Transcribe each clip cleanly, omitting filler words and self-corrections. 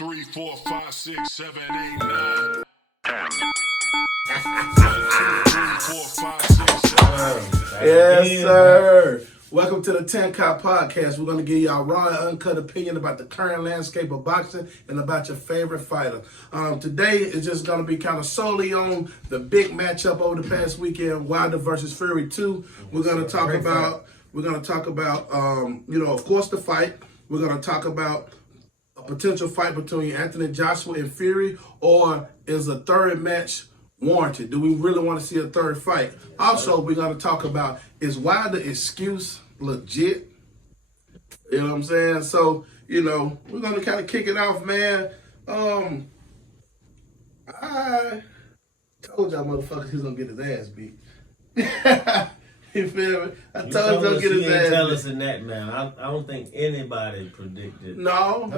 3, 4, 5, 6, 7, 8, 9. 10. 1, 2, 3, 4, 5, 6, 7, 8, 9. Yes, sir. Welcome to the 10 Cop Podcast. We're going to give y'all raw and uncut opinion about the current landscape of boxing and about your favorite fighter. Today is just going to be kind of solely on the big matchup over the past weekend, Wilder versus Fury 2. We're going to talk about, of course, the fight. We're going to talk about a potential fight between Anthony Joshua and Fury, or is a third match warranted? Do we really want to see a third fight? Also, we're going to talk about, is Wilder's excuse legit? You know what I'm saying? So, we're going to kind of kick it off, man. I told y'all motherfuckers he's going to get his ass beat. You feel me? I told him he'll get his ass beat. Tell us in that, man. I don't think anybody predicted. No,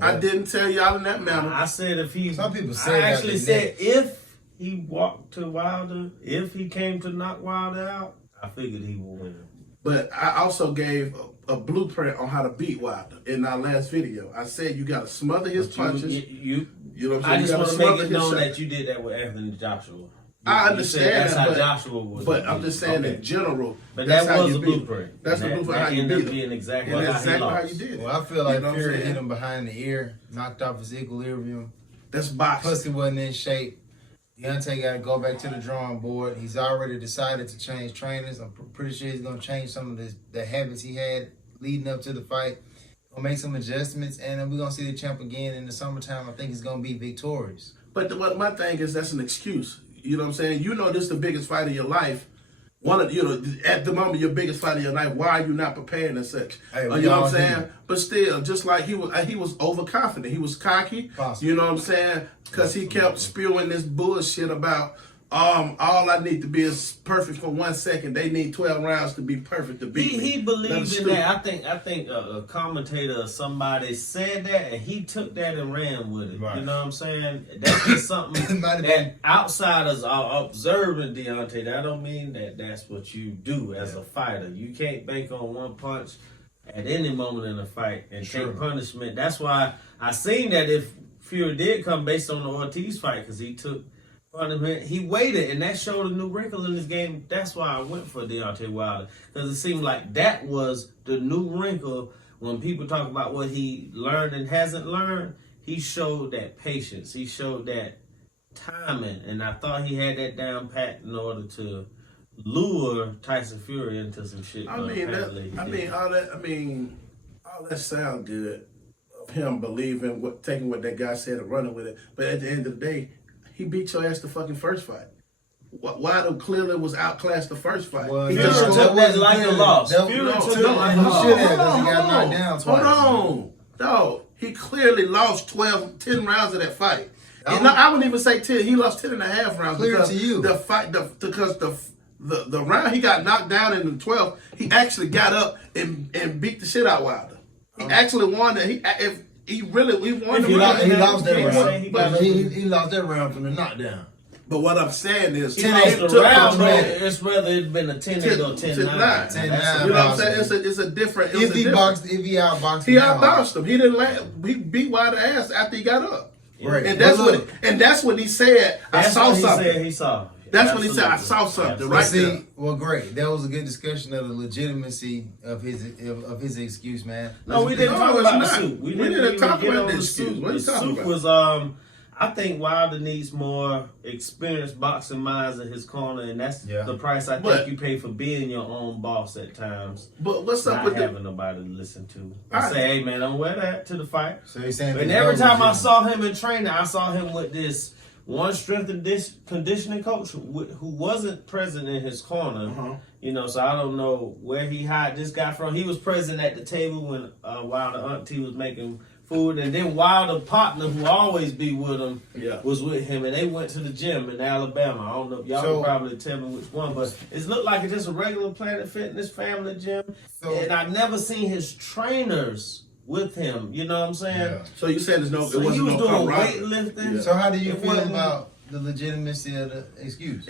I didn't tell y'all in that manner. I said if he... Some people say I actually said if he walked to Wilder, if he came to knock Wilder out, I figured he would win. But I also gave a blueprint on how to beat Wilder in our last video. I said you got to smother his punches. You know what I'm saying? I just want to make it known that you did that with Anthony Joshua. I understand that's how Joshua was. But I'm just saying in general. But that was a blueprint. That's the blueprint how you beat him. Exactly how you did it. Well, I feel like Fury hit him behind the ear, knocked off his equilibrium. That's boxing. Pussy wasn't in shape. Deontay got to go back to the drawing board. He's already decided to change trainers. I'm pretty sure he's going to change some of the habits he had leading up to the fight. Gonna make some adjustments, and we're going to see the champ again in the summertime. I think he's going to be victorious. But my thing is that's an excuse. You know what I'm saying? This is the biggest fight of your life. At the moment, your biggest fight of your life. Why are you not preparing as such? Hey, you know what I'm saying? But still, just like he was overconfident. He was cocky. Possible. You know what I'm saying? Because he kept spewing this bullshit about all I need to be is perfect for 1 second. They need 12 rounds to be perfect to beat me. He believed in that. I think a commentator or somebody said that, and he took that and ran with it. Right. You know what I'm saying? That's just something that outsiders are observing, Deontay. That don't mean that that's what you do as a fighter. You can't bank on one punch at any moment in a fight and take punishment. That's why I seen that if Fury did come based on the Ortiz fight, because he took punishment, he waited, and that showed a new wrinkle in his game. That's why I went for Deontay Wilder, because it seemed like that was the new wrinkle. When people talk about what he learned and hasn't learned, he showed that patience. He showed that timing, and I thought he had that down pat in order to lure Tyson Fury into some shit. All that sound good of him believing taking what that guy said and running with it. But at the end of the day, he beat your ass the fucking first fight. Wilder clearly was outclassed the first fight. Well, Fury took that like a loss. Fury took it like a loss. He got knocked down twice. Hold on. No, he clearly lost 10 rounds of that fight. I wouldn't even say 10. He lost 10 and a half rounds. Clear to you. Because the round he got knocked down in the 12th, he actually got up and beat the shit out Wilder. He actually won that. He won the round. He lost that round. But he lost that round from the knockdown. But what I'm saying is, he lost the round, bro. It's whether it's been a 10-8 or 10-9. You know what I'm saying? It's a different. If he outboxed him, he outboxed him. He didn't land. He beat Wilder ass after he got up. Right. And that's what he said. I saw something. He saw. That's when he said, I saw something. Right there. Well, great. That was a good discussion of the legitimacy of his excuse, man. No, we didn't talk about the suit. We didn't talk about the excuse. What are you talking about? The suit was, I think Wilder needs more experienced boxing minds in his corner, and that's the price I think you pay for being your own boss at times. But what's up with having nobody to listen to? I say, hey man, don't wear that to the fight. So you're saying? And every time I saw him in training, I saw him with this one strength and conditioning coach who wasn't present in his corner. So I don't know where he hired this guy from. He was present at the table when Wilder auntie was making food, and then Wilder partner, who always be with him, was with him, and they went to the gym in Alabama. I don't know if y'all can probably tell me which one, but it looked like it's just a regular Planet Fitness family gym, and I've never seen his trainers with him. You know what I'm saying? Yeah. So you said there's no. So he was doing weightlifting. So how do you feel about the legitimacy of the excuse?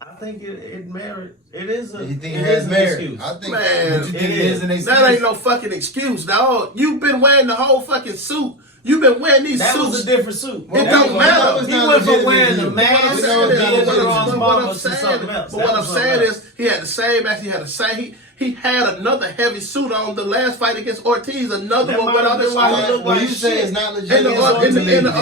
I think it merit. It is a. You think it it has is an merit? excuse. I think. Man, but you think it it is an is. excuse? That ain't no fucking excuse, dog. You've been wearing the whole fucking suit. You've been wearing these That suits. was a different suit. It don't matter. He went from wearing the But what I'm mask saying to is- being but Ron's what I'm mama to saying- something else. but what I'm saying is, he had the same match. He had the same. He had another heavy suit on the last fight against Ortiz. Another That one might without have his been why he arm. looked Well, like you say shit. it's not legit. In the against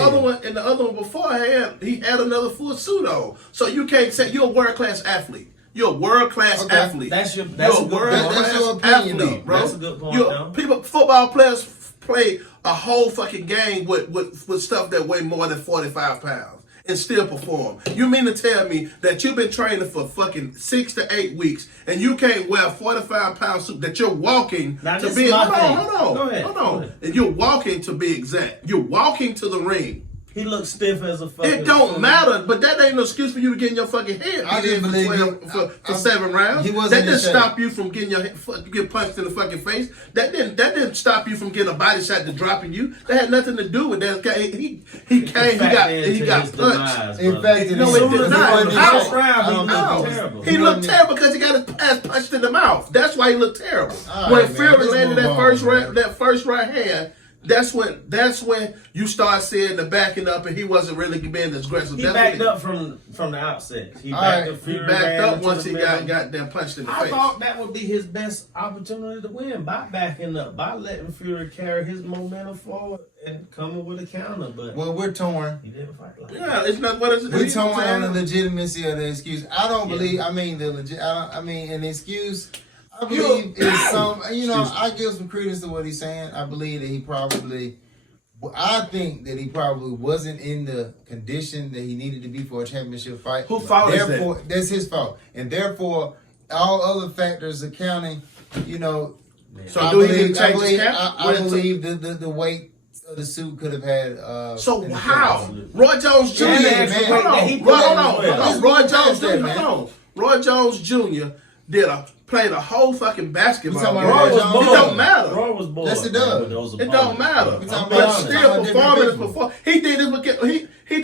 other one beforehand, he had another full suit on. So you can't say you're a world class athlete. You're a world class Okay. athlete. That's You're a a good world point. class That's your opinion, though. athlete, bro. That's a good point, though. People, football players play a whole fucking game with stuff that weigh more than 45 pounds and still perform. You mean to tell me that you've been training for fucking 6 to 8 weeks and you can't wear a 45-pound suit that you're walking Now, to this be? is my Hold thing. on. Go ahead. And you're walking to be exact. You're walking to the ring. He looks stiff as a fucking. It don't matter, but that ain't no excuse for you to get in your fucking head. I beat just in believe for 7 rounds. he wasn't That in didn't shape. stop you from getting your get punched in the fucking face. That didn't stop you from getting a body shot to dropping you. That had nothing to do with that. He got punched. In fact, No, it did not. First How? round, he No. looked terrible. He looked terrible because he got his ass punched in the mouth. That's why he looked terrible. All When right, man, Fury let's landed move on, man. that first right hand, that's when you start seeing the backing up, and he wasn't really being as aggressive. He That's backed when up from the outset. He All backed right. up. He Fury backed ran up into once the he middle. got them punched in the I face. thought that would be his best opportunity to win by backing up, by letting Fury carry his momentum forward and coming with a counter. But Well, we're torn. he didn't fight like that. Yeah, it's not what it's. We're he's torn on saying. the legitimacy of the excuse. I don't Yeah. believe. I mean the legit. I mean an excuse. I believe is some. You know, I give some credence to what he's saying. I believe that he probably. I think that he probably wasn't in the condition that he needed to be for a championship fight. Who fault is that? Therefore, that's his fault, and therefore, all other factors accounting. You know, So I do he believe, need to change I his believe, cap? I believe the weight of the suit could have had. So an effect. how? Roy Jones Jr. Yeah, man. Hold on, He Roy, put hold it on, as well. hold on. Let's Roy move Jones past that, Jr. man. Hold on. Roy Jones Jr. played a whole fucking basketball You talking game. about Roy Roy was Jones? bored. It don't matter. Roy was bored. Yes, it does. with those It don't opponents. matter. We talking But about still, different performing is people. performing. He did this because he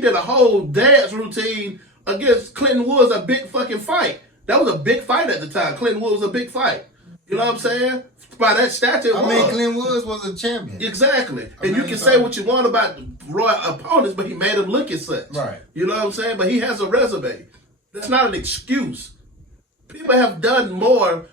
did a whole dance routine against Clinton Woods, a big fucking fight. That was a big fight at the time. Clinton Woods was a big fight. You know what I'm saying? By that stature, it I mean, was. Clint Woods was a champion. Exactly. And mean, you can so- say what you want about Roy opponents, but he made him look as such. Right. You know what I'm saying? But he has a resume. That's not an excuse. People have done more.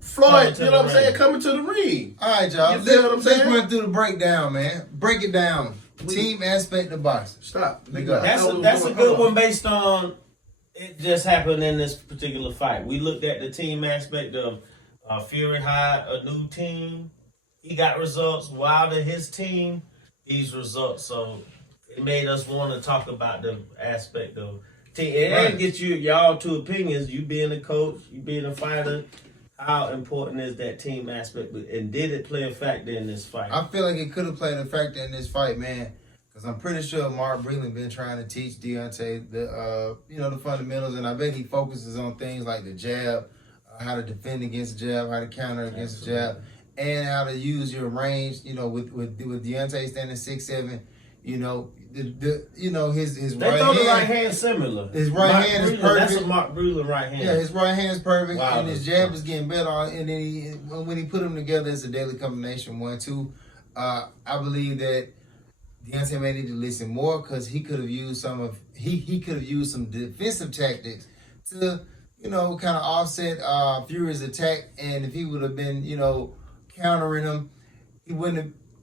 Floyd, to you know the what I'm saying, ring. coming to the ring. All right, y'all. You feel what I'm Let's saying? run through the breakdown, man. Break it down. Team aspect of boxing. Stop. They got- That's a good one based on it just happened in this particular fight. We looked at the team aspect of Fury hired a new team. He got results. Wilder, his team, these results. So it made us want to talk about the aspect of team. It Right. get y'all two opinions. You being a coach, you being a fighter. How important is that team aspect? And did it play a factor in this fight? I feel like it could have played a factor in this fight, man. Because I'm pretty sure Mark Breland been trying to teach Deontay the fundamentals, and I bet he focuses on things like the jab, how to defend against the jab, how to counter against the jab, and how to use your range. You know, with Deontay standing 6'7", you know, his They right throw the right hand. hand similar. His right Mark hand is Breland, That's a perfect. Mark Breland right hand. Yeah, his right hand's perfect, Wow. and his jab is getting better. And then when he put them together, it's a daily combination 1-2. I believe that Deontay may need to listen more because he could have used he could have used some defensive tactics to kind of offset Fury's attack. And if he would have been countering him,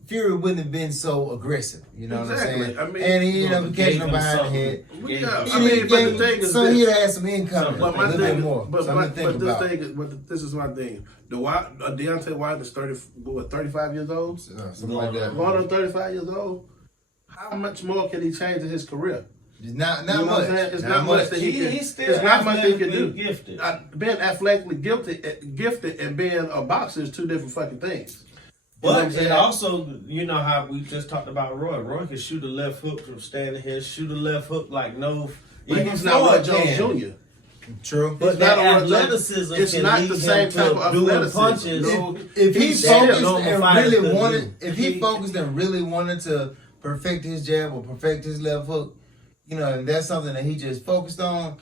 Fury wouldn't have been so aggressive. You know Exactly. what I'm saying? I mean, and he ended up gave catching him him behind the something. head. Yeah, He I mean, but the thing is so this. he'd have had some income, But a my little thing, bit more. but Something to think this about. thing is, this is my thing. Deontay Wilder is 35 years old. Something like that. Going on 35 years old. How much more can he change in his career? Not You know what much. I'm saying? It's not much that he can. He's still It's not much he can do. athletically gifted. Being athletically gifted and being a boxer is two different fucking things. You know what I'm But it saying? also, you know how we just talked about Roy. Roy can shoot a left hook from standing here, shoot a left hook like no. But even he's not Roy Floyd Jones can. Jr. True. But It's that not a Roy Jones- athleticism it's can not lead the him same to type of doing athleticism. punches. No. If he He's focused normal and fighters really couldn't wanted, do. if he focused and really wanted to perfect his jab or perfect his left hook, and that's something that he just focused on.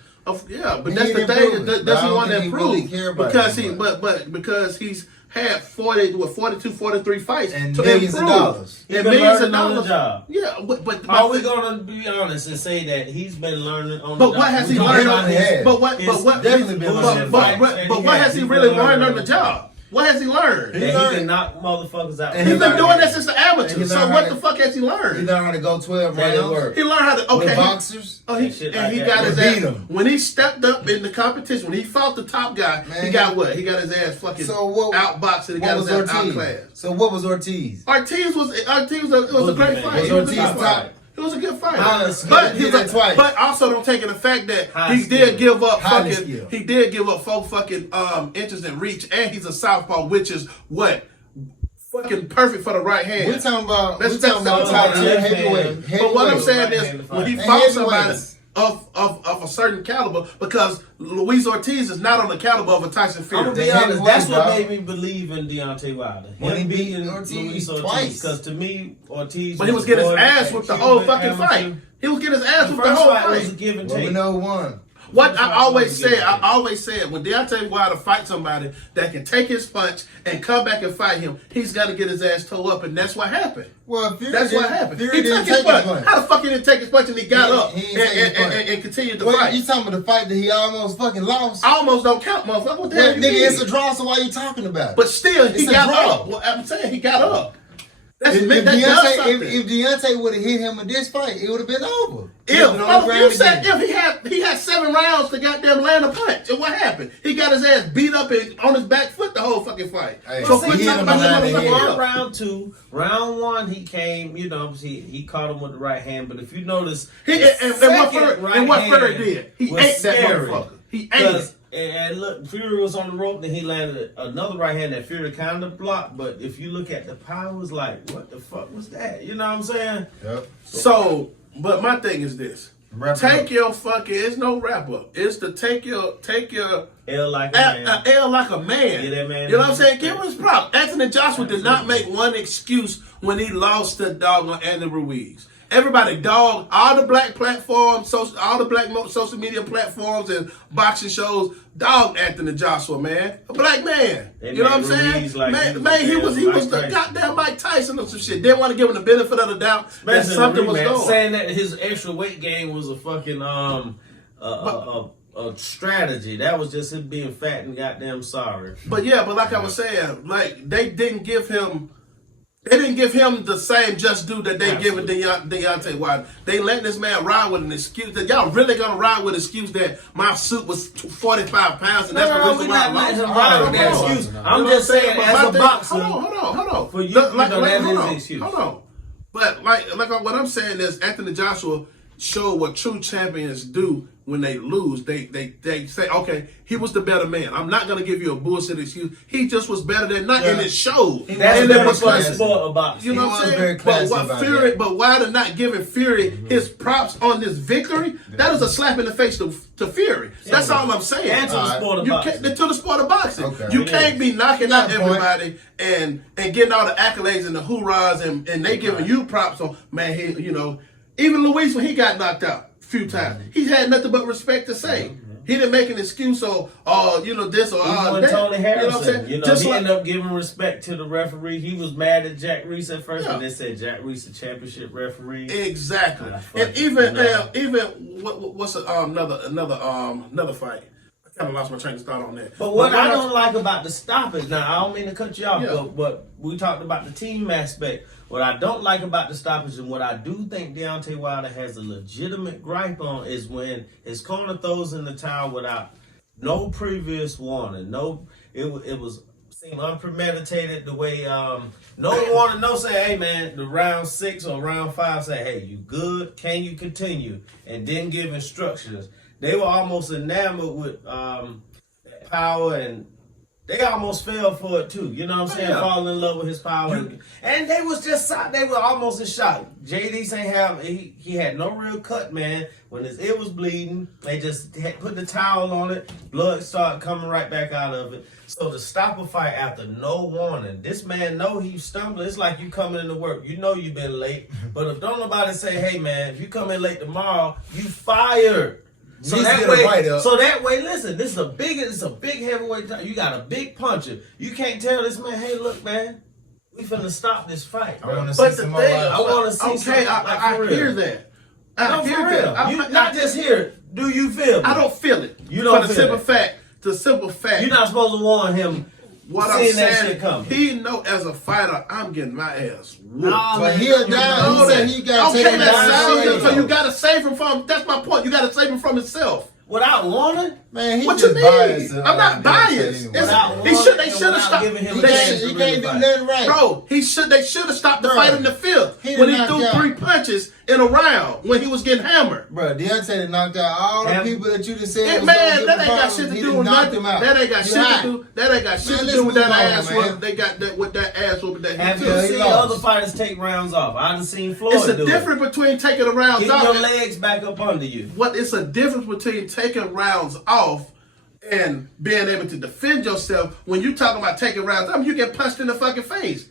Yeah, but He that's the ain't thing. improving. Does But I he don't want to think he improve? really care about Because it he, that much. but because he's had 42, 43 fights And to millions of improve. dollars. He And been millions of learning on the dollars. job. Yeah, but Are we gonna be honest and say that he's been learning on the But job? what has he We learned talking on about the his- job? But what? his But what? definitely been bullshit learning. fights But that what he has had. he He's really been learned on on the job? What has he learned? That he learned- can knock motherfuckers out. And He's he been learned- doing that since the and amateur. he So learned what how the to- fuck has he He learned? learned how to go 12 That it rounds. worked. He learned how to. With Okay. boxers. Oh, And shit like he that. got his Beat ass. him. When he stepped up in the competition, when he fought the top guy, Man, he got what? He got his ass fucking So what? outboxed and he What got was his ass Ortiz? outclassed. So what was Ortiz? Ortiz was a great Man. fight. Was He was a Ortiz good top? fight. It was a good fight. Highly But skilled. He did that twice. but also don't take in the fact that High he skill. did give up Highly fucking skilled. he did give up 4 fucking inches in reach, and he's a southpaw, which is what fucking perfect for the right hand. We're talking about That's top about tier left heavyweight. hand. But what I'm Heavyweight. saying Right hand is to when he fight. fought And somebody heavyweights. of a certain caliber, because Luis Ortiz is not on the caliber of a Tyson I'm Fury. gonna be They honest. had That's to what win, made me believe in Deontay Wilder. When he Him beat beating Ortiz Luis Ortiz, twice. because to me, Ortiz. But he was getting his born ass at whooped the Cuban whole fucking amateur. fight. He was getting his ass The whooped the first whole fight was a fight. give and Well, we take. know who won. What First I fight always was a give said, and take. when Deontay Wilder fights somebody that can take his punch and come back and fight him, he's got to get his ass towed up, and that's what happened. Well, Fury That's what didn't- happened. Fury He didn't took his take punch. How the fuck he didn't take his punch and he got He- up he didn't take his punch. and continued to Well, fight? you talking about the fight that he almost fucking lost? Almost don't count, motherfucker. What the hell Well, you nigga, mean? it's a draw, so why you talking about it? But still, he It's a got draw. up. Well, I'm saying he got up. That's, if that does something. if Deontay would have hit him in this fight, it would have been over. If, He would've been on the oh, you ground said again. if he had 7 rounds to goddamn land a punch, and what happened? He got his ass beat up and on his back foot the whole fucking fight. Hey, so he quit hit talking him about behind the him head. motherfucker. Round 2, round 1, he came. You know, he caught him with the right hand. But if you notice, He, the and second what Fury hand did, he was ate that scary. motherfucker. He ate Because it. and look, Fury was on the rope, then he landed another right hand that Fury kind of blocked. But if you look at the power, it was like, what the fuck was that? You know what I'm saying? Yep. So, but my thing is this. Wrap it Take up. your fucking, it's no wrap up. It's to take your L like a man. L like a man. Yeah, that man You know what I'm is saying? respect. Give him his props. Anthony Joshua did not make one excuse when he lost to dog on Andy Ruiz. Everybody dog all the black platforms, all the black social media platforms and boxing shows. Dog Anthony Joshua, man, a black man. They You know what I'm made saying? Ruiz like He was Mike the Tyson. goddamn Mike Tyson or some shit. Didn't want to give him the benefit of the doubt that Especially something in the was rematch, going. saying that his extra weight gain was a fucking a strategy. That was just him being fat and goddamn sorry. But yeah, but like I was saying, like they didn't give him the same just due that they give Deontay Wilder. They let this man ride with an excuse that y'all really gonna ride with an excuse that my suit was 45 pounds and that's the reason we're why I not lost. letting him ride with that Hold on. excuse. You know I'm what just saying, But as my a thing- boxer, hold on. for you, that is hold his on, excuse. Hold on. But like what I'm saying is Anthony Joshua showed what true champions do when they lose. They say, okay, he was the better man. I'm not gonna give you a bullshit excuse. He just was better than not, and it showed. That's and the it was difference classic. for sport of boxing. You know He what was I'm very saying? classy But about Fury, that. but Wilder not giving Fury his props on this victory, that is a slap in the face to Fury. That's all I'm saying. And to the sport of You boxing. can't, to the sport of boxing. Okay. You It can't is. be knocking Got out a point. everybody and getting all the accolades and the hoorahs and they giving you props on, man, even Luis when he got knocked out a few times, he had nothing but respect to say. He didn't make an excuse or this or Even with that. Tony You know what I'm Harrison, saying? Just he like, ended up giving respect to the referee. He was mad at Jack Reese at first, Yeah. but they said Jack Reese the championship referee. exactly. Ah, fuck And it, even you know. what's another fight? I kind of lost my train of thought on that. But what I when don't like about the stoppage, now I don't mean to cut you off, Yeah. but we talked about the team aspect. What I don't like about the stoppage and what I do think Deontay Wilder has a legitimate gripe on is when his corner throws in the towel without no previous warning. It was seemed unpremeditated the way no warning, no say, hey man, the round 6 or round 5 say, hey, you good? Can you continue? And then give instructions. They were almost enamored with power and they almost fell for it too. You know what I'm saying? Yeah. Falling in love with his power. And they was just they were almost in shock. JD ain't have he had no real cut, man. When his ear was bleeding, they just had put the towel on it. Blood started coming right back out of it. So to stop a fight after no warning, this man know he's stumbling. It's like you coming into work. You know you've been late. But if don't nobody say, hey man, if you come in late tomorrow, you fired. So Needs to that get a way, write-up. listen, this is a big heavyweight. You got a big puncher. You can't tell this man, hey, look, man, we finna stop this fight. I want to But see the some thing, more. I want to see okay, something like I for real. hear that. I No, hear for real. that. You not just hear it. Do you feel it? I don't feel it. You don't For the feel simple it. fact. The simple fact. You're not supposed to warn him. What I'm seeing that saying, shit coming. he know as a fighter, I'm getting my ass whooped. Nah, But man, he'll you die. know He said that. he got Okay, taken that down. sounds good. So Yeah. you gotta save him from. That's my point. You gotta save him from himself. Without warning. Man, he What just you mean? biased. I'm not biased. Anyway. Without They should have without stopped. giving him He a chance can't, to he really can't do fight. nothing right. Bro, they should have stopped the Bro, fight in the fifth he when did he knock threw out. 3 punches in a round when he was getting hammered. Bro, Deontay done knocked out all the Damn. people that you just said Hey, was man, gonna give that him ain't got problems. shit to He do done with knocked nothing. him out. That ain't got You shit to hot. do. That ain't got shit Man, to let's do with move that on, ass man. whoop. They got that with that ass whooping that he Have took. you he seen lost. other fighters take rounds off? I done seen Floyd It's a do difference between taking the rounds it. Get off. your legs back up under you. What it's a difference between taking rounds off and being able to defend yourself. When you talking about taking rounds off, you get punched in the fucking face.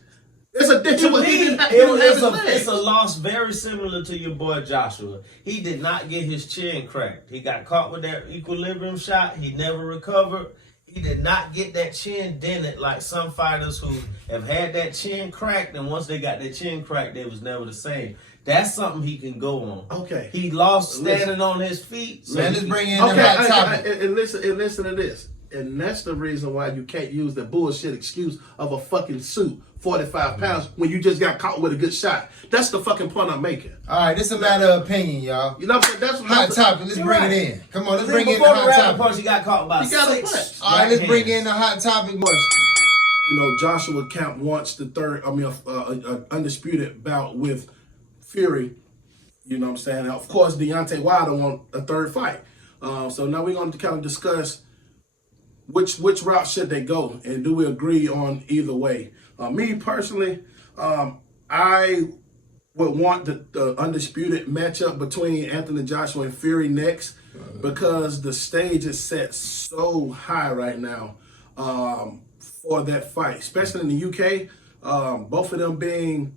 It's a difference. To me, He didn't have his legs. it's a loss very similar to your boy Joshua. He did not get his chin cracked. He got caught with that equilibrium shot. He never recovered. He did not get that chin dented like some fighters who have had that chin cracked, and once they got their chin cracked, they was never the same. That's something he can go on. Okay. He lost standing on his feet. So Man, he let's bring in Okay, the hot topic. and listen to this. And that's the reason why you can't use the bullshit excuse of a fucking suit, 45 pounds, when you just got caught with a good shot. That's the fucking point I'm making. All right, this is a matter of opinion, y'all. You know what I'm saying? That's what Hot topic. Let's You're bring right. it in. Come on, let's Then bring in the before the hot round topic. punch, he got caught by You gotta 6. punch. All right, let's bring backhands. in the hot topic. You know, Joshua Camp wants the third, undisputed bout with Fury. You know what I'm saying? Of course, Deontay Wilder want a third fight. So now we're going to kind of discuss which route should they go, and do we agree on either way? Me personally, I would want the undisputed matchup between Anthony Joshua and Fury next, because the stage is set so high right now for that fight, especially in the UK. Both of them being,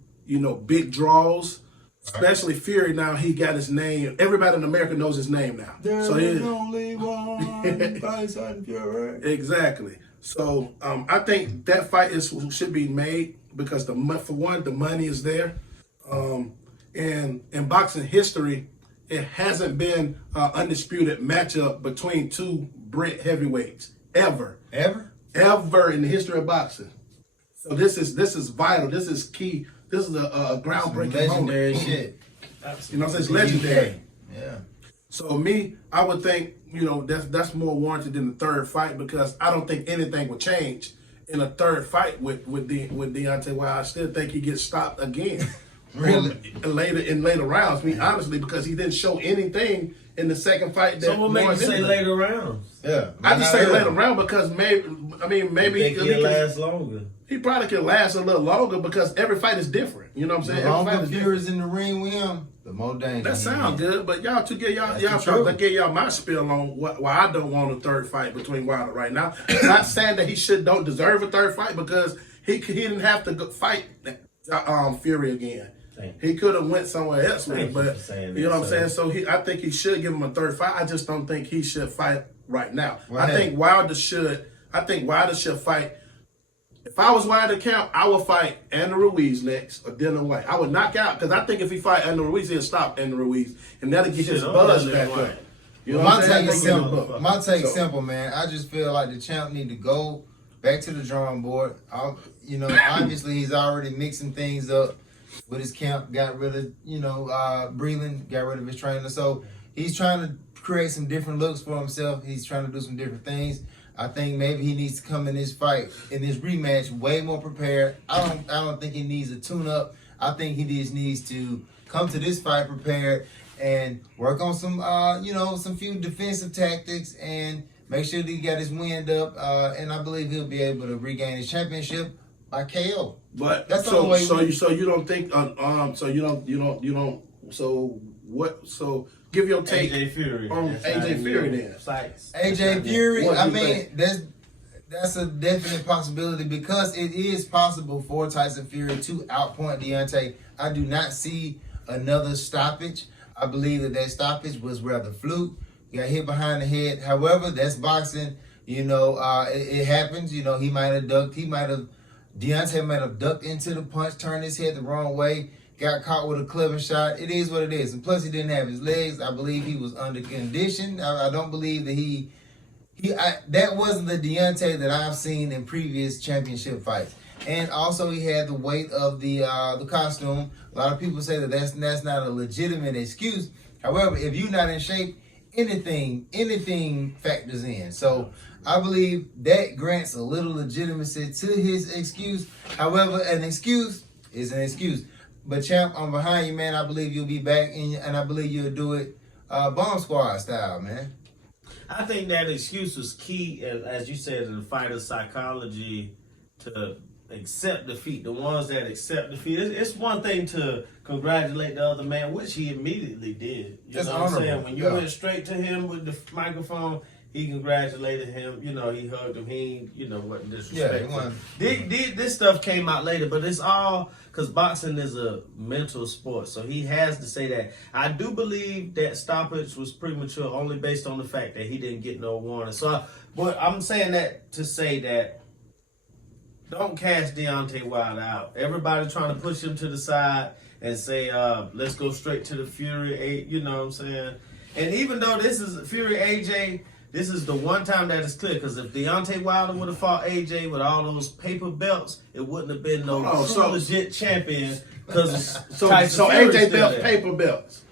big draws. Especially Fury now, he got his name. Everybody in America knows his name now. only one Tyson Fury. Exactly. So I think that fight should be made because the money is there. And in boxing history, it hasn't been an undisputed matchup between two Brit heavyweights ever in the history of boxing. So this is vital. This is key. This is a groundbreaking Legendary moment. shit. You know what I'm saying? It's legendary. Yeah. So me, I would think, that's more warranted than the third fight, because I don't think anything would change in a third fight with Deontay Wilder. I still think he gets stopped again. Really? In later rounds. I mean, honestly, because he didn't show anything in the second fight. That So what makes you warrants say anything. later rounds? Yeah. I just say later round because maybe Think he'll last longer. he probably can last a little longer because every fight is different. You know what I'm saying? The Every fight longer is different. Fury's in the ring with him, the more dangerous. That sounds good, but y'all to get That's the truth. to get y'all my spill on why I don't want a third fight between Wilder right now. Not saying that he don't deserve a third fight, because he didn't have to fight Fury again. He could have went somewhere else with it, but you know what I'm saying. So I think he should give him a third fight. I just don't think he should fight right now. I think Wilder should fight. If I was Wilder Camp, I would fight Andrew Ruiz next or Dylan White. I would knock out, because I think if he fight Andrew Ruiz, he'll stop Andrew Ruiz, and that'll get his buzz back up. You know what I'm saying? My take is simple. My take's simple, man. I just feel like the champ need to go back to the drawing board. Obviously he's already mixing things up with his camp. Got rid of, Breland, got rid of his trainer. So he's trying to create some different looks for himself. He's trying to do some different things. I think maybe he needs to come in this fight, in this rematch, way more prepared. I don't think he needs a tune-up. I think he just needs to come to this fight prepared and work on some few defensive tactics and make sure that he got his wind up. And I believe he'll be able to regain his championship by KO. But that's the only way. So you don't think so give your take AJ Fury on AJ Fury then. AJ Fury, What do I you mean, think? that's a definite possibility, because it is possible for Tyson Fury to outpoint Deontay. I do not see another stoppage. I believe that stoppage was rather fluke. He got hit behind the head. However, that's boxing. You know, it happens. You know, Deontay might have ducked into the punch, turned his head the wrong way, got caught with a clever shot. It is what it is. And plus, he didn't have his legs. I believe he was under condition. I don't believe that that wasn't the Deontay that I've seen in previous championship fights. And also, he had the weight of the costume. A lot of people say that that's not a legitimate excuse. However, if you're not in shape, anything factors in. So I believe that grants a little legitimacy to his excuse. However, an excuse is an excuse. But champ, I'm behind you, man. I believe you'll be back, and I believe you'll do it bomb squad style, man. I think that excuse was key, as you said, in the fighter's psychology to accept defeat. The ones that accept defeat, it's one thing to congratulate the other man, which he immediately did. You know what I'm saying? When you went straight to him with the microphone, he congratulated him. You know, he hugged him. He, wasn't disrespectful. This stuff came out later, but it's all because boxing is a mental sport. So he has to say that. I do believe that stoppage was premature only based on the fact that he didn't get no warning. So, but I'm saying that to say that don't cast Deontay Wilder out. Everybody trying to push him to the side and say, let's go straight to the Fury. You know what I'm saying? And even though this is Fury AJ, this is the one time that it's clear, because if Deontay Wilder would have fought AJ with all those paper belts, it wouldn't have been no legit champion. Because so AJ belts paper belts.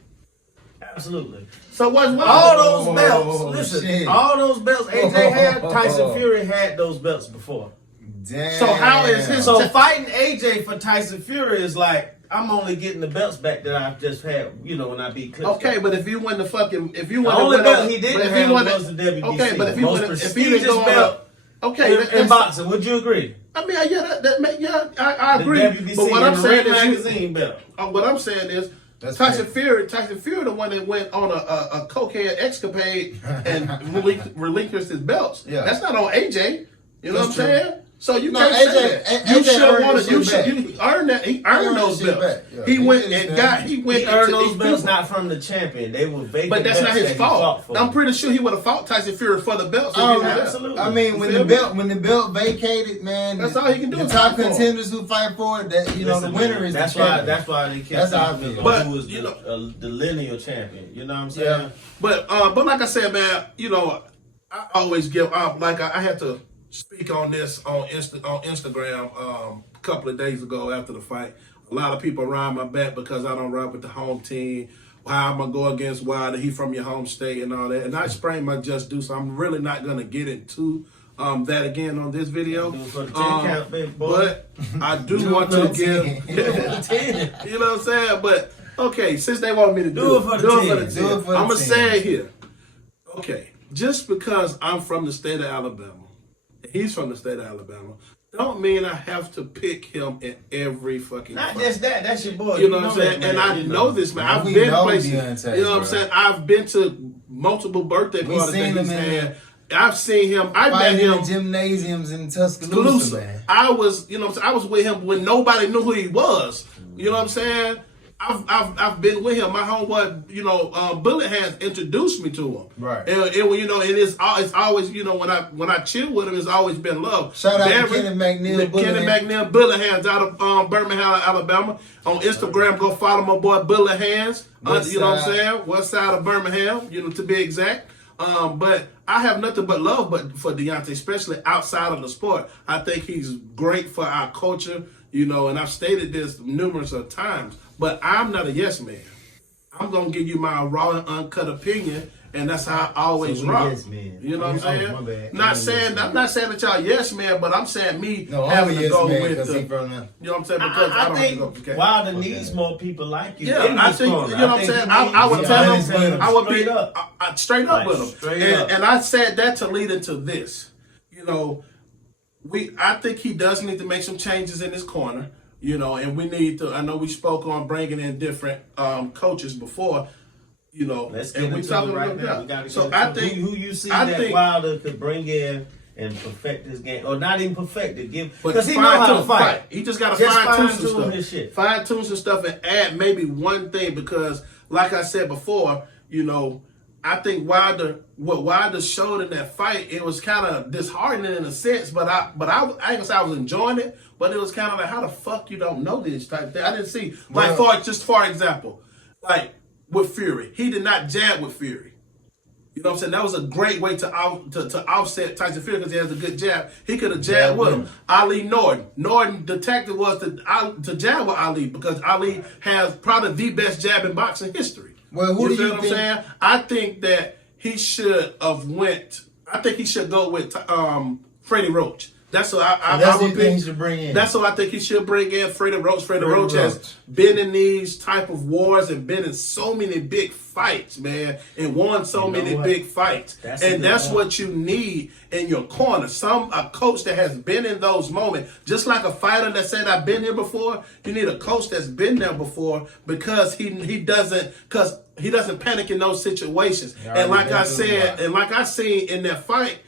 Absolutely. So what's all those belts? Listen, all those belts AJ had, Tyson Fury had those belts before. Damn. So how is his fighting AJ for Tyson Fury is like, I'm only getting the belts back that I've just had, when I beat Cliff. Okay, but if you win the only belt he didn't have was the WBC. Okay, but if he most prestigious belt in boxing, would you agree? I mean, I agree. The WBC but what I'm saying is, magazine belt. What I'm saying is, Tyson Fury, the one that went on a cokehead escapade and relinquished his belts. Yeah. That's not on AJ. You know what I'm saying? So you can't say that. You should earn that. He earned those belts. Yeah. He earned those belts not from the champion. They were vacant. But that's not his fault. I'm pretty sure he would have fought Tyson Fury for the belts. Absolutely. I mean, when the belt vacated, man, that's all he can do. The top contenders who fight for it, the winner is the champion. That's why they kept talking about who was the lineal champion. You know what I'm saying? Yeah. But like I said, man, I always give up. I had to speak on this on Instagram a couple of days ago after the fight. A lot of people ride my back because I don't ride with the home team. How I'm going to go against Wilder, he from your home state and all that. And I sprained my just due, so I'm really not going to get into that again on this video. But I do want to give... you know what I'm saying? But, okay, since they want me to do it for the 10. I'm going to say it here. Okay, just because I'm from the state of Alabama, he's from the state of Alabama, don't mean I have to pick him in every fucking Not fight. just that, that's your boy. You know what I'm saying? And I know this, man. I've been places. You know what I'm saying? I've been to multiple birthday parties that he's had. I've seen him. I met him in gymnasiums in Tuscaloosa, man. I was with him when nobody knew who he was. You know what I'm saying? I've been with him. My homeboy, Bullet has introduced me to him. Right. And it's always, when I chill with him, it's always been love. Shout out to Kenny McNeil. Bullet Hands out of Birmingham, Alabama. On Instagram, go follow my boy Bullet Hands. You know what I'm saying? West side of Birmingham, to be exact. But I have nothing but love for Deontay, especially outside of the sport. I think he's great for our culture, and I've stated this numerous of times. But I'm not a yes man. I'm going to give you my raw and uncut opinion, and that's how I always rock. Yes, man. You know what I'm saying? My bad. I'm not saying that y'all yes man, but I'm saying me having to go with you know what I'm saying? Because I don't think Wilder needs more people like you. Yeah, I think, you know what I'm saying? I would tell him, I would be straight up with him. And I said that to lead into this. I think he does need to make some changes in his corner. And we need to. I know we spoke on bringing in different coaches before. Let's get into it right now. We got to so I think who you see that Wilder could bring in and perfect his game, or not even perfect it, because he knows how to fight. He just got to fine-tune his shit. Fine-tune some stuff and add maybe one thing, because, like I said before, I think what Wilder showed in that fight, it was kind of disheartening in a sense, but I ain't gonna say I was enjoying it, but it was kind of like, how the fuck you don't know this type thing. I didn't see, like, for example, like with Fury, he did not jab with Fury. You know what I'm saying? That was a great way to offset Tyson Fury because he has a good jab. He could have jabbed with him. Ali Norton, the tactic was to jab with Ali because Ali has probably the best jab in boxing history. Well, who you do you know what think? I'm saying? I think that he should have I think he should go with Freddie Roach. That's what I would think he should bring in. That's what I think he should bring in. Freddie Roach. Freddie Roach has been in these type of wars and been in so many big fights, man, and won so many big fights. That's what you need in your corner. A coach that has been in those moments, just like a fighter that said, "I've been here before." You need a coach that's been there before because he doesn't panic in those situations. And like I said, and like I seen in that fight,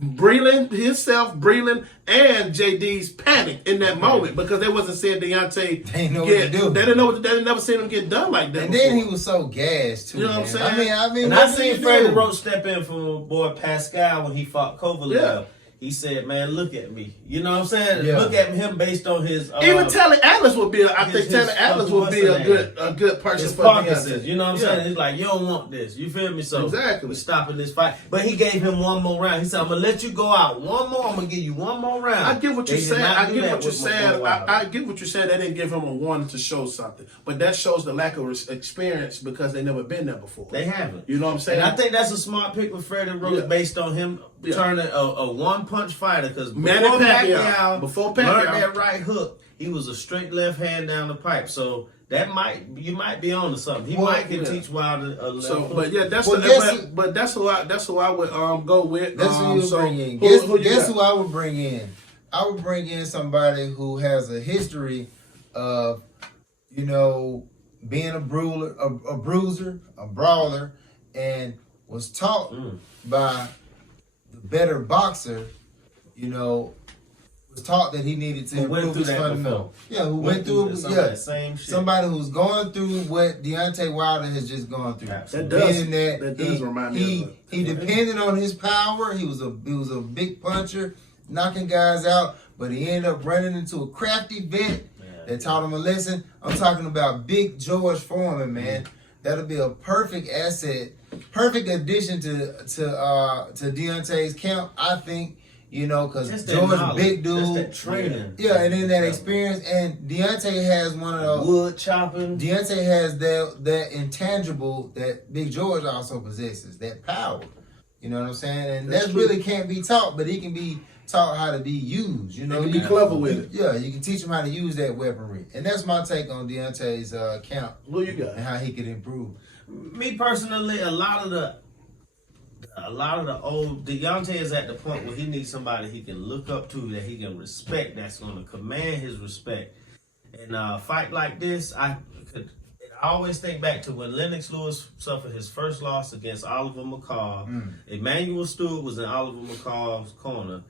Breland, and JD's panicked in that moment because they wasn't seeing Deontay. They didn't know what to do. They didn't know what to do. They never seen him get done like that. And before. then he was so gassed too. You know what I'm saying? I mean, and I seen Freddie Roach step in for my boy Pascal when he fought Kovalev. Yeah. He said, "Man, look at me." You know what I'm saying? Yeah. Look at him based on his. Even Taylor Atlas would be. I think Taylor Atlas would be a good person his for Parkinson's. Deontay. You know what I'm saying? He's like, "You don't want this." You feel me? So Exactly. we're stopping this fight. But he gave him one more round. He said, "I'm gonna let you go out one more. I'm gonna give you one more round." I get what you're They did saying. not I do get that what you're with saying. Wilder. I get what you're saying. They didn't give him a warning to show something, but that shows the lack of experience because they never been there before. They haven't. You know what I'm saying? And I think that's a smart pick with Freddie Roach based on him turning a one-punch fighter. Because before Pacquiao learned that right hook, he was a straight left hand down the pipe. So you might be on to something. He might can teach Wilder a left hook. But yeah, that's who I would go with. That's who you bring in. Guess who I would bring in? I would bring in somebody who has a history of, being a bruiser, a brawler, and was taught by the better boxer, was taught that he needed to improve his fundamental. Yeah, who went through same shit. Somebody who's going through what Deontay Wilder has just gone through. That does remind me of it. He depended on his power. He was a big puncher, knocking guys out, but he ended up running into a crafty vet that taught him a lesson. I'm talking about Big George Foreman, man. That'll be a perfect asset, perfect addition to Deontay's camp, I think. Because George, big dude, that's that training. Yeah, and then that experience, and Deontay has one of those wood chopping. Deontay has that intangible that Big George also possesses, that power. You know what I'm saying? And that really can't be taught, but he can be taught how to be used. He can be clever with it. Yeah, you can teach him how to use that weaponry, and that's my take on Deontay's camp. Who you got? And how he could improve. Me personally, a lot of the old Deontay is at the point where he needs somebody he can look up to, that he can respect, that's going to command his respect. And a fight like this, I always think back to when Lennox Lewis suffered his first loss against Oliver McCall. Emmanuel Stewart was in Oliver McCall's corner.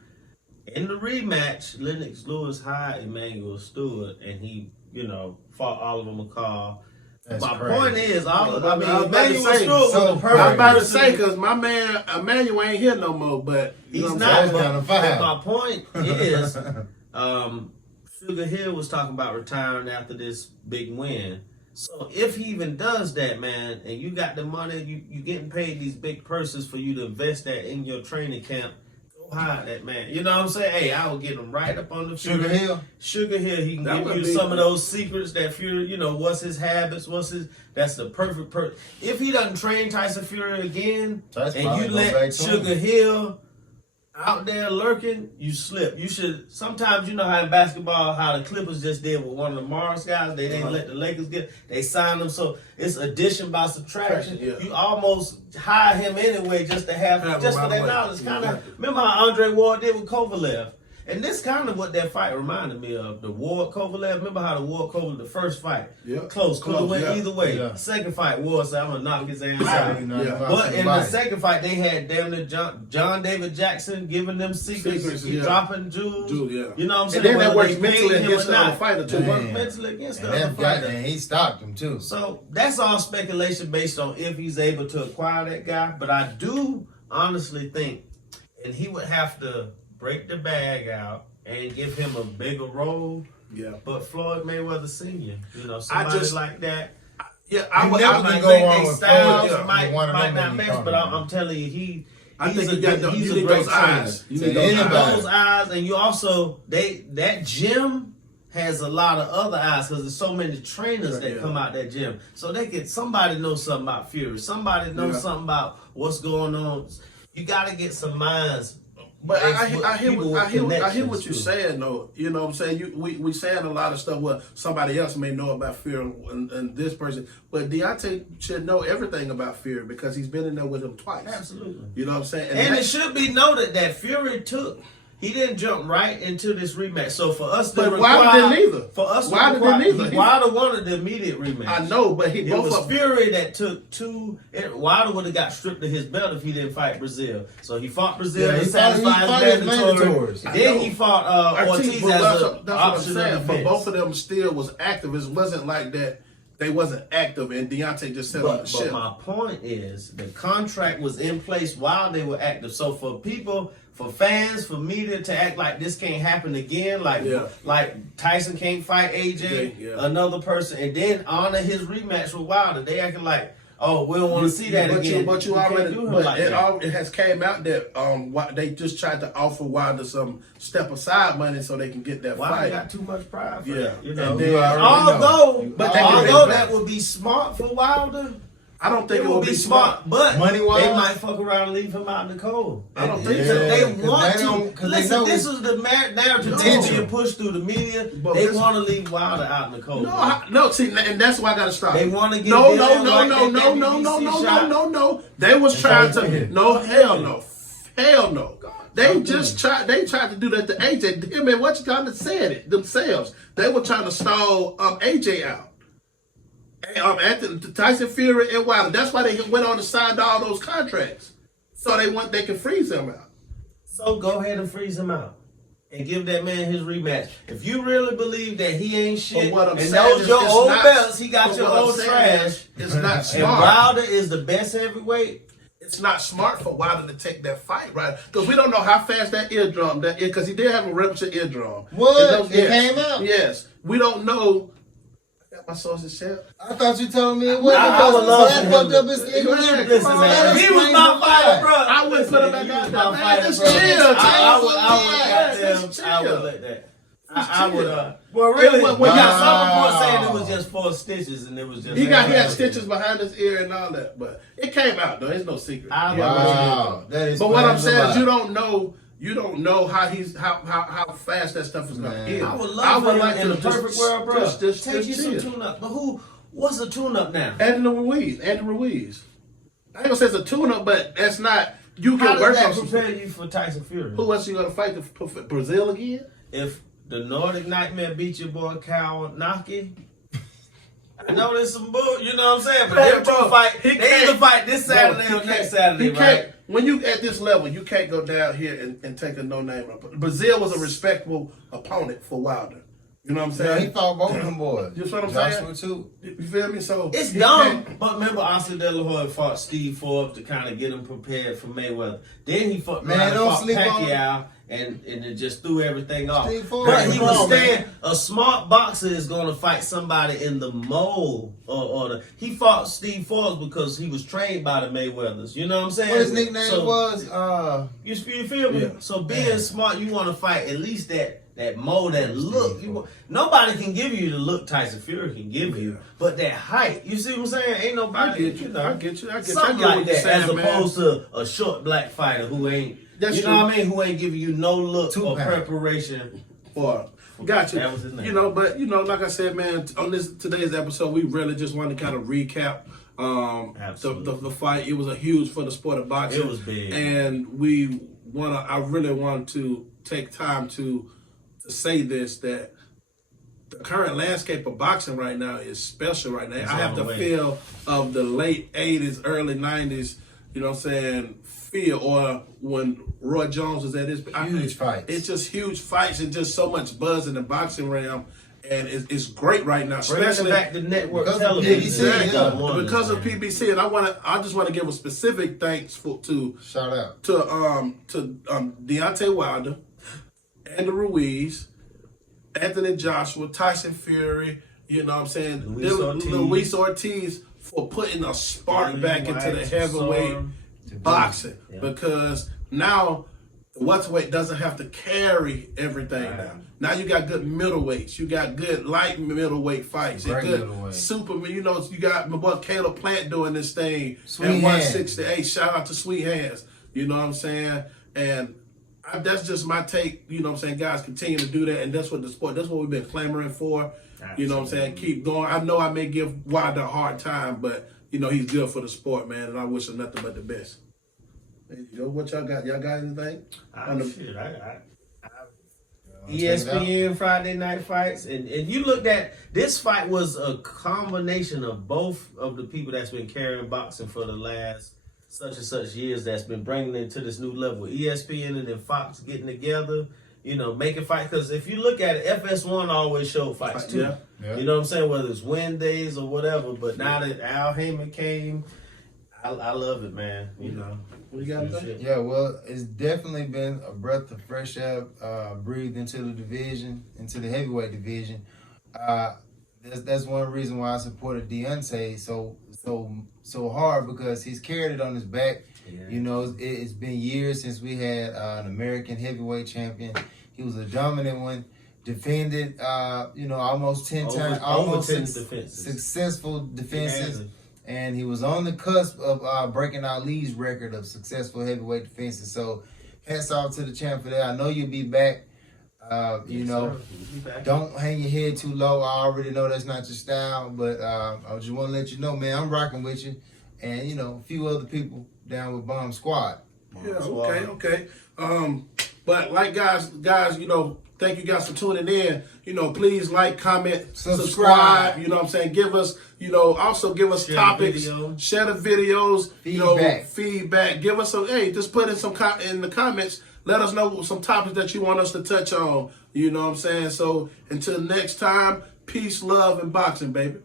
In the rematch, Lennox Lewis hired Emmanuel Stewart, and he, fought Oliver McCall. That's my crazy. point is, Emmanuel Stewart was a perfect I was about to person. say, because my man Emmanuel ain't here no more, but He's what I'm not. saying? Kind of fire. My point is, Sugar Hill was talking about retiring after this big win. So if he even does that, man, and you got the money, you getting paid these big purses for you to invest that in your training camp, go hire that man. You know what I'm saying? Hey, I will get him right up on the Sugar Fury. Hill? Sugar Hill, he can That give would you be- some of those secrets that Fury, what's his habits, that's the perfect person. If he doesn't train Tyson Fury again, Tyson and probably you go back let to Sugar him. Hill out there lurking, you slip. You should. Sometimes you know how in basketball, how the Clippers just did with one of the Mars guys. They didn't let the Lakers get. They signed them, so it's addition by subtraction. Yeah. You almost hire him anyway just to have just for him that right knowledge. away. Kind of Exactly. remember how Andre Ward did with Kovalev. And this kind of what that fight reminded me of. The Ward Kovalev. Remember how the Ward Kovalev, the first fight, close, could have went either way. Yeah. Second fight, Ward said, I'm going to knock his ass out. But in the second fight, they had damn near John David Jackson giving them secrets, dropping jewels. You know what I'm saying? And then that works mentally against the other fighter, too. Mentally against the other fighter. And he stopped him, too. So that's all speculation based on if he's able to acquire that guy. But I do honestly think, and he would have to break the bag out and give him a bigger role. Yeah. But Floyd Mayweather Sr., you know, somebody like that. Yeah, I would never think go wrong with Floyd. Might not match, but I'm telling you, he's a great trainer. You need those eyes, and you also that gym has a lot of other eyes because there's so many trainers that come out that gym. So somebody knows something about Fury. Somebody knows something about what's going on. You got to get some minds. But I hear what you're saying, though. You know what I'm saying? We saying a lot of stuff what somebody else may know about Fury and this person. But Deontay should know everything about Fury because he's been in there with him twice. Absolutely. You know what I'm saying? And it should be noted that Fury he didn't jump right into this rematch. So for us to Wilder didn't either. For us to Wilder didn't either. Wilder wanted the immediate rematch. I know, but it was Fury that took two. Wilder would have got stripped of his belt if he didn't fight Brazil. So he fought Brazil to satisfy his mandatory. Then he fought Ortiz as an option of but both of them still was active. It wasn't like that. They wasn't active, and Deontay just said on the ship. But my point is, the contract was in place while they were active. So for people, for fans, for media to act like this can't happen again, like Tyson can't fight AJ, another person, and then honor his rematch with Wilder, they acting like, oh, we don't want to see that again. But you already, it has came out that they just tried to offer Wilder some step aside money so they can get that Wilder fight. Got too much pride for that. You know? Although that would be smart for Wilder. I don't think it would be smart, but money-wise, they might fuck around and leave him out in the cold. I don't think so. They want to. Listen, this is the narrative being pushed through the media. They want to leave Wilder out in the cold. See, and that's why I got to stop. They want to get no. They was trying to hell no. They tried to do that to AJ. I mean, what you kind of said it themselves. They were trying to stall AJ out. Tyson Fury and Wilder. That's why they went on to sign all those contracts. So they can freeze him out. So go ahead and freeze him out. And give that man his rematch. If you really believe that he ain't shit, and knows your old belts, he got your old trash. It's not smart. And Wilder is the best heavyweight. It's not smart for Wilder to take that fight, right? Because we don't know how fast that eardrum, because he did have a ruptured eardrum. What? It came out? Yes. We don't know. My sources said. I thought you told me it wasn't. I would love for him. Listen, man. He was my fighter, bro. I wouldn't put him back out there, man. Just chill. I would let that. I would. Well, really, we got some reports saying it was just 4 stitches, and it was just. He had stitches behind his ear and all that, but it came out though. It's no secret. Wow, that is. But what I'm saying is, you don't know. You don't know how fast that stuff is gonna heal. I would love for him in the perfect world, bro. Just take you some tune-up. But what's a tune-up now? Andy Ruiz. I ain't gonna say it's a tune-up, but that's not. You can work on. How does that prepare you for Tyson Fury? Who else you gonna fight? Brazil again? If the Nordic Nightmare beat your boy Kawanaki. I know there's some bull, you know what I'm saying? But they're two fight. They either fight this Saturday or next Saturday, right? When you at this level, you can't go down here and take a no-name. Brazil was a respectable opponent for Wilder. You know what I'm saying? Yeah, he fought both of them boys. You know what I'm saying? Too. You feel me? So it's dumb. But remember, Oscar De La Hoya fought Steve Forbes to kind of get him prepared for Mayweather. Then he fought Pacquiao. And it just threw everything off. But he was saying a smart boxer is going to fight somebody in the mold. He fought Steve Forbes because he was trained by the Mayweathers. You know what I'm saying? What his nickname was? You feel me? Yeah. So being smart, you want to fight at least that mold, that look. Nobody can give you the look Tyson Fury can give you, but that height. You see what I'm saying? Ain't nobody. I get you. Something like that, as opposed to a short black fighter who ain't. You know what I mean? Who ain't giving you no look or preparation for. Got you. That was his name. But like I said, man, on today's episode, we really just wanted to kind of recap the fight. It was a huge for the sport of boxing. It was big, and I really want to take time to say this, that the current landscape of boxing right now is special right now. I have the feel of the late 80s, early 90s, you know what I'm saying, feel, or when Roy Jones was at his huge fights. It's just huge fights and just so much buzz in the boxing realm. And it's great right now, especially back to network because television. Because of PBC, and I just want to give a specific thanks shout out to Deontay Wilder, Andy Ruiz, Anthony Joshua, Tyson Fury. You know what I'm saying, Luis Ortiz for putting a spark back into the heavyweight boxing, because now welterweight doesn't have to carry everything now. Now you got good middleweights. You got good light middleweight fights. Great good middleweight. Superman. You know, you got my boy Caleb Plant doing this thing Sweet at Hands. 168. Shout out to Sweet Hands. You know what I'm saying? And that's just my take. You know what I'm saying? Guys, continue to do that. And that's what that's what we've been clamoring for. Absolutely. You know what I'm saying? Keep going. I know I may give Wilder a hard time, but, you know, he's good for the sport, man. And I wish him nothing but the best. There you go. What y'all got? Y'all got anything? ESPN Friday Night Fights, and you looked at this fight was a combination of both of the people that's been carrying boxing for the last such and such years, that's been bringing it to this new level. ESPN and then Fox getting together, you know, making fights. Because if you look at it, FS1 always showed fights too. Yeah. You know what I'm saying? Whether it's win days or whatever. But now that Al Heyman came, I love it, man. You know. What you got to say? Yeah, well, it's definitely been a breath of fresh air breathed into the division, into the heavyweight division. That's one reason why I supported Deontay so hard, because he's carried it on his back. Yeah. You know, it's been years since we had an American heavyweight champion. He was a dominant one. Defended, almost 10 times, almost 10 successful defenses. And he was on the cusp of breaking Ali's record of successful heavyweight defenses. So, hats off to the champ for that. I know you'll be back. Don't hang your head too low. I already know that's not your style, but I just want to let you know, man, I'm rocking with you. And, you know, a few other people down with Bomb Squad. Yeah, okay. But like guys, you know, thank you guys for tuning in. You know, please like, comment, subscribe. You know what I'm saying? Give us, also give us topics. Share the videos. Feedback. Give us some, just put in some in the comments. Let us know some topics that you want us to touch on. You know what I'm saying? So until next time, peace, love, and boxing, baby.